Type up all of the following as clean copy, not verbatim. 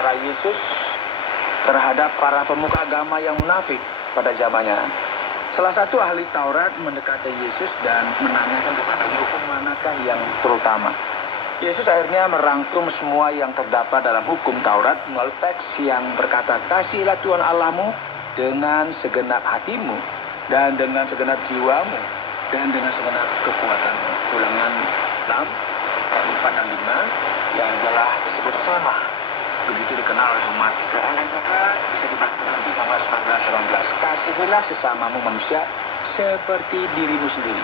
antara Yesus terhadap para pemuka agama yang munafik pada zamannya. Salah satu ahli Taurat mendekati Yesus dan menanyakan kepada hukum manakah yang terutama. Yesus akhirnya merangkum semua yang terdapat dalam hukum Taurat melalui teks yang berkata, "Kasihilah Tuhan Allahmu dengan segenap hatimu dan dengan segenap jiwamu dan dengan segenap kekuatanmu." Ulangan 6, 4 dan 5 yang telah disebut sama. Begitu dikenal oleh umat Israel dan juga bisa dibaca di Yohanes 14:18. "Kasihilah sesamamu manusia seperti dirimu sendiri."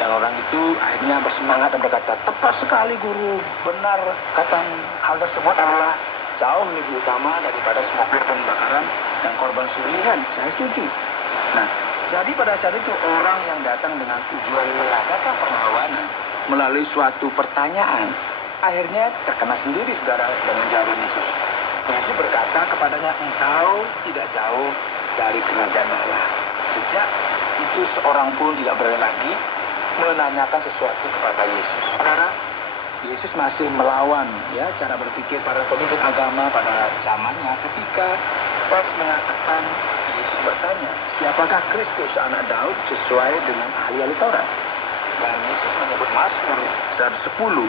Dan orang itu akhirnya bersemangat dan berkata, "Tepat sekali guru, benar kata hal tersebut adalah jauh lebih utama daripada semua korban bakaran dan korban sembelihan." Saya setuju. Nah, jadi pada saat itu orang yang datang dengan tujuan melakukan perlawanan melalui suatu pertanyaan akhirnya terkena sendiri saudara dengan jawaban Yesus. Yesus berkata kepadanya, "Engkau tidak jauh dari kerajaan Allah." Sejak itu seorang pun tidak berani lagi menanyakan sesuatu kepada Yesus. Saudara, Yesus masih melawan cara berpikir para pemimpin agama pada zamannya ketika pas mengatakan, Yesus bertanya, "Siapakah Kristus anak Daud?" sesuai dengan ahli-ahli Taurat. Dan Yesus menyebut Mazmur 110,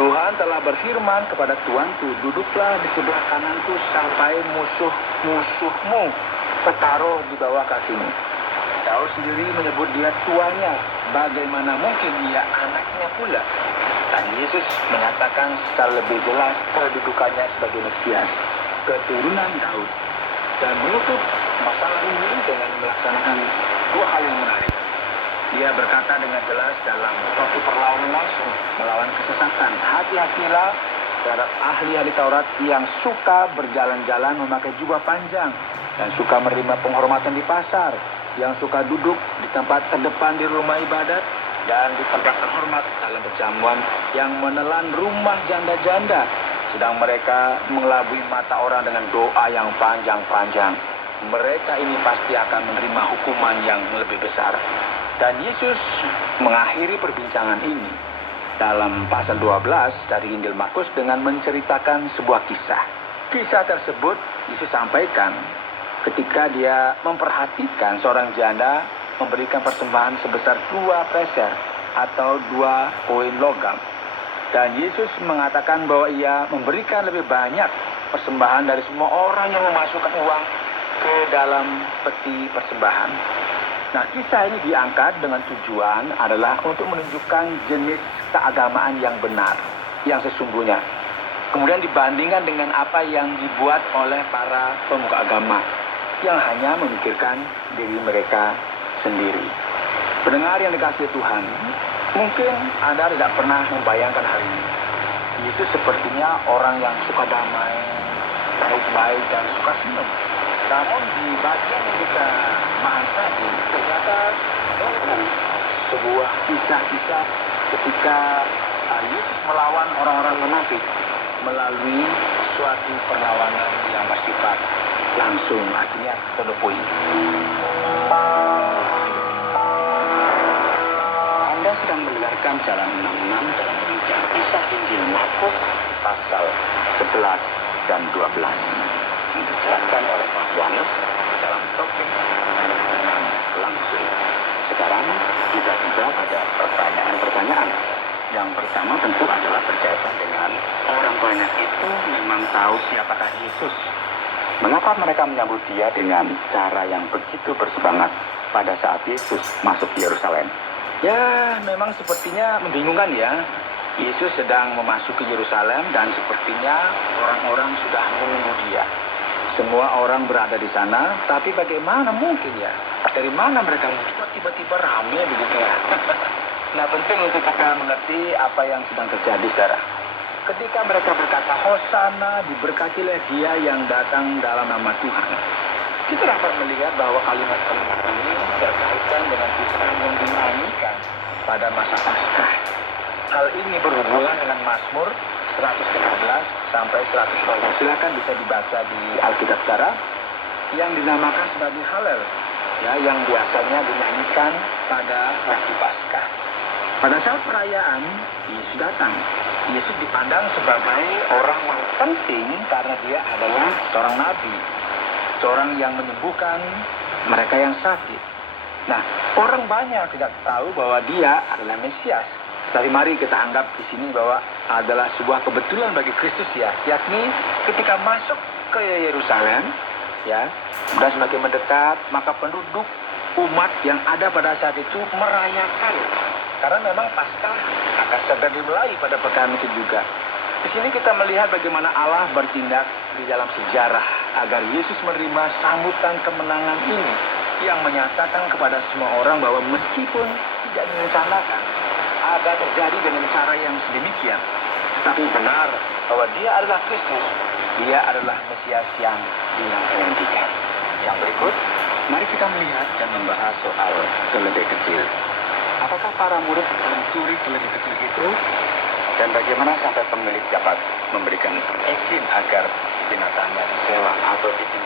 "Tuhan telah berfirman kepada Tuanku, duduklah di sebelah kananku sampai musuh-musuhmu taruh di bawah kakimu." Daud sendiri menyebut dia tuannya, bagaimana mungkin ia anaknya pula? Dan Yesus menyatakan secara lebih jelas kedudukannya sebagai Mesias, keturunan Daud, dan menutup masalah ini dengan melaksanakan dua hal yang menarik. Dia berkata dengan jelas dalam suatu perlawanan langsung melawan kesesatan, "Hati-hatilah terhadap ahli-ahli Taurat yang suka berjalan-jalan memakai jubah panjang dan suka menerima penghormatan di pasar, yang suka duduk di tempat terdepan di rumah ibadat dan di tempat terhormat dalam perjamuan, yang menelan rumah janda-janda, sedang mereka mengelabui mata orang dengan doa yang panjang-panjang. Mereka ini pasti akan menerima hukuman yang lebih besar." Dan Yesus mengakhiri perbincangan ini dalam pasal 12 dari Injil Markus dengan menceritakan sebuah kisah. Kisah tersebut Yesus sampaikan ketika dia memperhatikan seorang janda memberikan persembahan sebesar 2 peser atau 2 koin logam. Dan Yesus mengatakan bahwa ia memberikan lebih banyak persembahan dari semua orang yang memasukkan uang ke dalam peti persembahan. Nah, kisah ini diangkat dengan tujuan adalah untuk menunjukkan jenis keagamaan yang benar, yang sesungguhnya. Kemudian dibandingkan dengan apa yang dibuat oleh para pemuka agama yang hanya memikirkan diri mereka sendiri. Pendengar yang dikasihi Tuhan, mungkin Anda tidak pernah membayangkan hari ini. Yesus sepertinya orang yang suka damai, baik-baik, dan suka senyum. Namun di bagian yang kita bahas tadi, ternyata sebuah kisah-kisah ketika Yesus melawan orang-orang munafik melalui suatu perlawanan yang bersifat langsung, artinya to the point. Anda sedang mendengarkan Jalan 66 dalam pembicaraan kisah Injil Markus pasal 11 dan 12 yang dijelaskan oleh Pak Yohanes dalam topik dengan langsung. Sekarang kita tiba pada pertanyaan-pertanyaan. Yang pertama tentu adalah berkaitan dengan orang banyak itu memang tahu siapakah Yesus. Mengapa mereka menyambut dia dengan cara yang begitu bersemangat pada saat Yesus masuk ke Yerusalem? Ya, memang sepertinya membingungkan ya. Yesus sedang memasuki Yerusalem dan sepertinya orang-orang sudah menunggu dia. Semua orang berada di sana, tapi bagaimana mungkin ya? Dari mana mereka muncul tiba-tiba ramai begitu ya? Nah, penting untuk kita mengerti apa yang sedang terjadi sekarang. Ketika mereka berkata, "Hosana, diberkatilah dia yang datang dalam nama Tuhan." Kita dapat melihat bahwa kalimat-kalimat ini berkaitan dengan Tuhan yang dinyanyikan pada masa Paskah. Hal ini berhubungan dengan Mazmur 113 sampai 120. Silakan bisa dibaca di Alkitab Saudara, yang dinamakan sebagai Halel, yang biasanya dinyanyikan pada waktu Paskah. Pada saat perayaan, Yesus datang. Yesus dipandang sebagai orang yang penting karena dia adalah seorang nabi, seorang yang menyembuhkan mereka yang sakit. Nah, orang banyak tidak tahu bahwa dia adalah Mesias. Tapi mari kita anggap di sini bahwa adalah sebuah kebetulan bagi Kristus ya, yakni ketika masuk ke Yerusalem, ya, dan semakin mendekat, maka penduduk umat yang ada pada saat itu merayakan. Karena memang Paskah akan segera dimulai pada pekan itu juga. Di sini kita melihat bagaimana Allah bertindak di dalam sejarah agar Yesus menerima sambutan kemenangan ini yang menyatakan kepada semua orang bahwa meskipun tidak direncanakan akan terjadi dengan cara yang sedemikian, tapi benar bahwa dia adalah Kristus, dia adalah Mesias yang dinantikan. Yang berikut, mari kita melihat dan membahas soal keledai kecil. Apakah para murid mencuri keledai kecil itu? Dan bagaimana sampai pemilik dapat memberikan izin agar binatangnya disewa atau ditinggal?